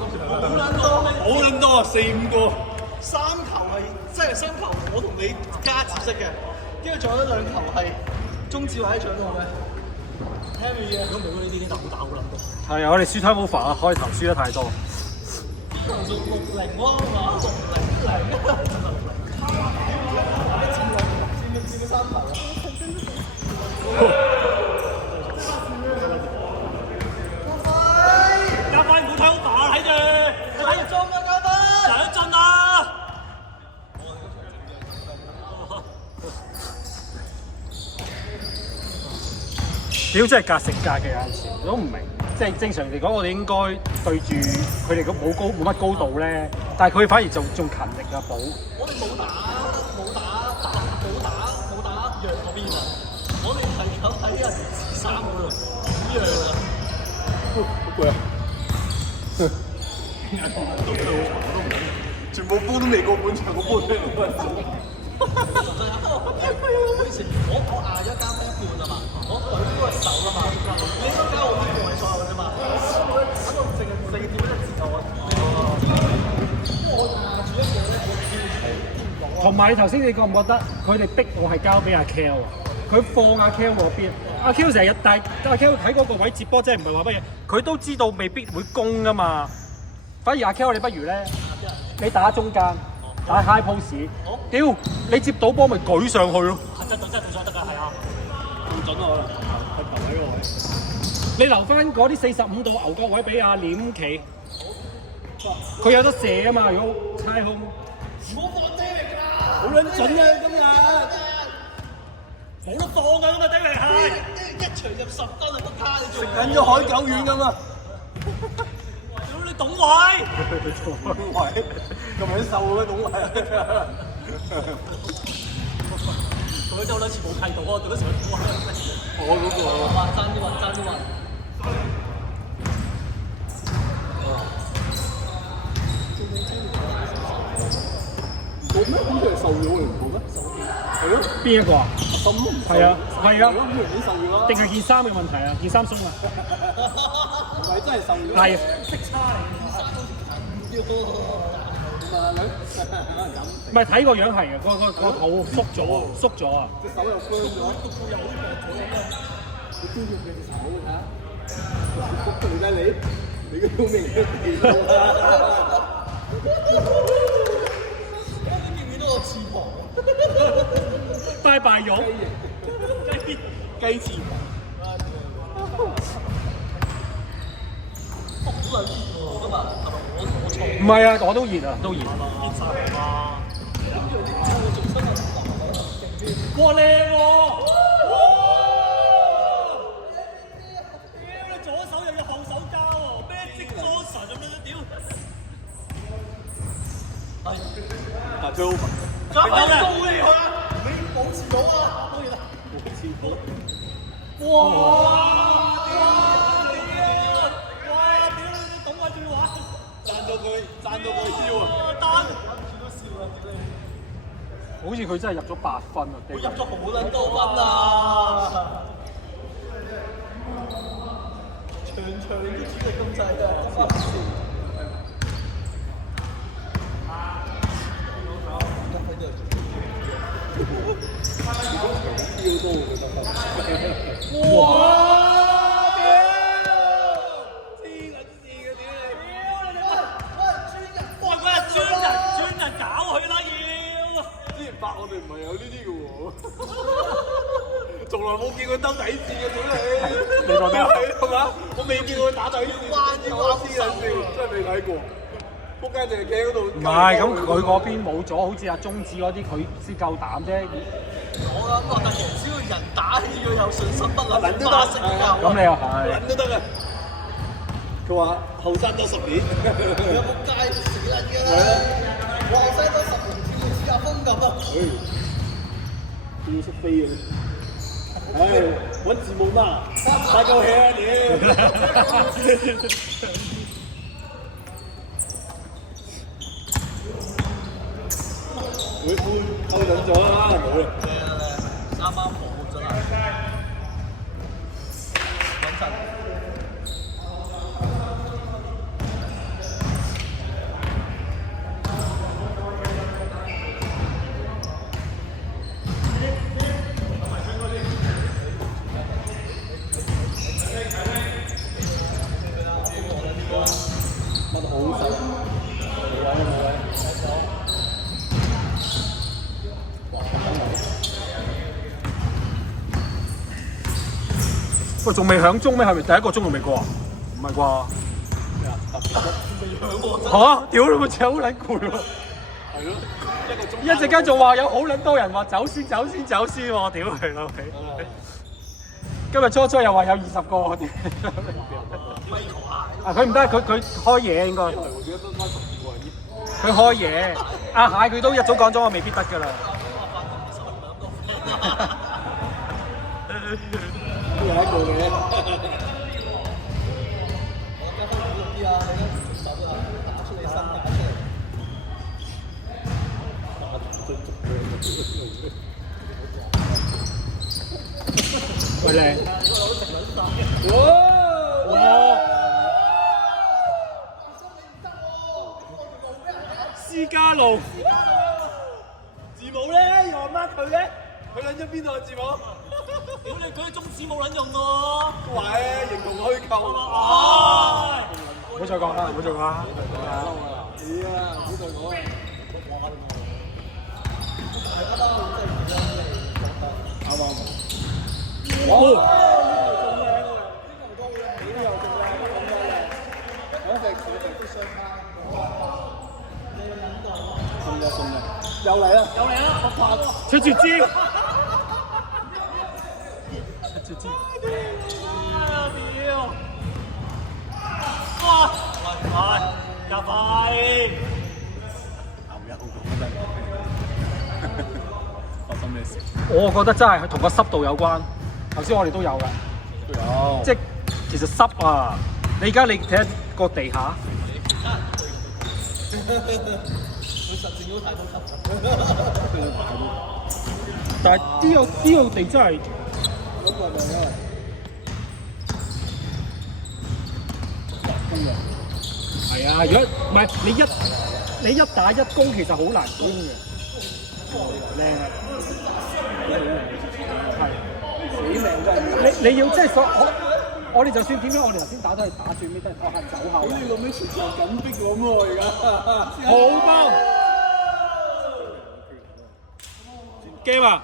好撚多啊，4、5個。3球係即係3球，我同你加紫色嘅，跟住仲有2球係中指或者掌度嘅。Henry 嘅，如果冇呢啲，好打好撚多。係啊，我哋輸 time over 啊，開頭輸得太多。6-0喎嘛，6-0。佔3球啊！加快唔好 time over， 睇住，睇住中啊，加分！想進啊！屌真係格食格嘅有陣時，我都唔明。即係正常嚟講，我哋應該對住佢哋冇乜高度咧，但係佢反而仲勤力啊補。我哋冇打弱嗰邊啊！我哋係咁喺人哋3嗰度指讓啊！好攰啊！全部波都未過半場，個波都未過半場。我捱咗加分1半啊嘛，我隊都係手啊嘛，你都加我啲外賽㗎嘛，喺度淨係4點1字頭啊！因為我壓住一個咧，我跳唔到。同埋頭先你覺唔覺得佢哋逼我係交俾阿 Kel 啊？佢放阿 Kel 嗰邊，阿 Kel 成日但阿 Kel 喺嗰個位接波，真係唔係話乜嘢，佢都知道未必會攻㗎嘛。反而阿 Kel 你不如咧，你打中間。打 high post， 屌你接到波咪舉上去咯！真係得㗎，係啊！唔準啊，可能係球位個位。你留翻嗰啲45度牛角位俾阿廉企，佢有得射啊嘛！如果猜空，唔好放低力啦！好撚準啊！今日冇得放㗎，咁啊，低力係一場入10分啊！仆街你做食緊咗海狗丸咁啊！屌你董偉！董偉咁樣瘦嘅董偉，佢真係好撚似冇睇到啊！對得上董偉。我嗰個爭啲運。冇咩？好似係瘦咗嚟唔好咩？係咯。邊一個啊？心係啊，係啊。我以為你瘦咗啦。定係件衫嘅問題啊？件衫鬆啊？唔係真係瘦咗。係。色差嚟。唔係睇個樣係嘅，個肚縮咗啊！隻手又僵咗，又好弱咗。你專業嘅隻手嚇，你睇你個名嘅地方啊！你見唔見到我翅膀？拜拜肉，雞翅膀。好撚熱喎，今日係咪我錯？唔係啊，我都熱啊，都熱。哇靚喎！哇！屌你左手又有後手交喎，咩積多神咁樣屌！但最好加翻高你去啊！你保持到啊！當然啦，保持到。哇！賺到佢腰啊！單住都笑啦，屌你！好似佢真係入咗8分啊！佢入咗好撚多分啊！場你都主力咁滯啊！真係哇！我哋唔係有呢啲嘅喎，從來冇見佢兜底線嘅屌你！你講咩啊？係嘛？我未見過佢打底線，我黐撚線，真係未睇過。仆街淨係企喺嗰度。唔係，咁佢嗰邊冇咗，好似阿中指嗰啲，佢先夠膽啫。我諗覺得只要人打起要有信心，不能花式㗎。咁你又係？撚都得嘅。佢話後生多10年。有仆街死撚㗎啦！後生多10年。似阿風咁啊！要識飛嘅，唉，揾字幕嘛，太夠氣啊你！會偷緊咗啦，冇啦。啱啱好真係穩陣。喂，仲未響鐘咩？係咪第一個鐘仲未過啊？唔係啩？嚇！屌你個車好撚攰喎！係咯，一陣間仲話有好撚多人話走先喎！屌佢老味！今日初又話有20個，啊佢唔得，佢開嘢應該。我覺得得翻12個人。佢開嘢，阿蟹佢都一早講咗，我未必得㗎啦。都有一個嘅。喂靚！哇！私家路，字母咧又話 mark 佢咧，佢撚咗邊度啊字母？屌你佢啲中指冇撚用喎。喂，形同虛構。唉，唔好再講啦，唔好再講啦。係啊，唔好再講。啱啱。又嚟啦！我怕出絕招！出絕招！屌！哇！加快！發生咩事？我覺得真係同個濕度有關。頭先我哋都有㗎，都有。即係其實濕啊！你而家你睇下個地下。但係呢個地真係係啊！如果唔係你一打一攻，其實好難攻嘅。靚啊！係死命真係。你要即係我哋就算點樣，我哋頭先打都係打最尾都係拖下走後。你老味全場緊逼咁喎而家。好波！game 啊！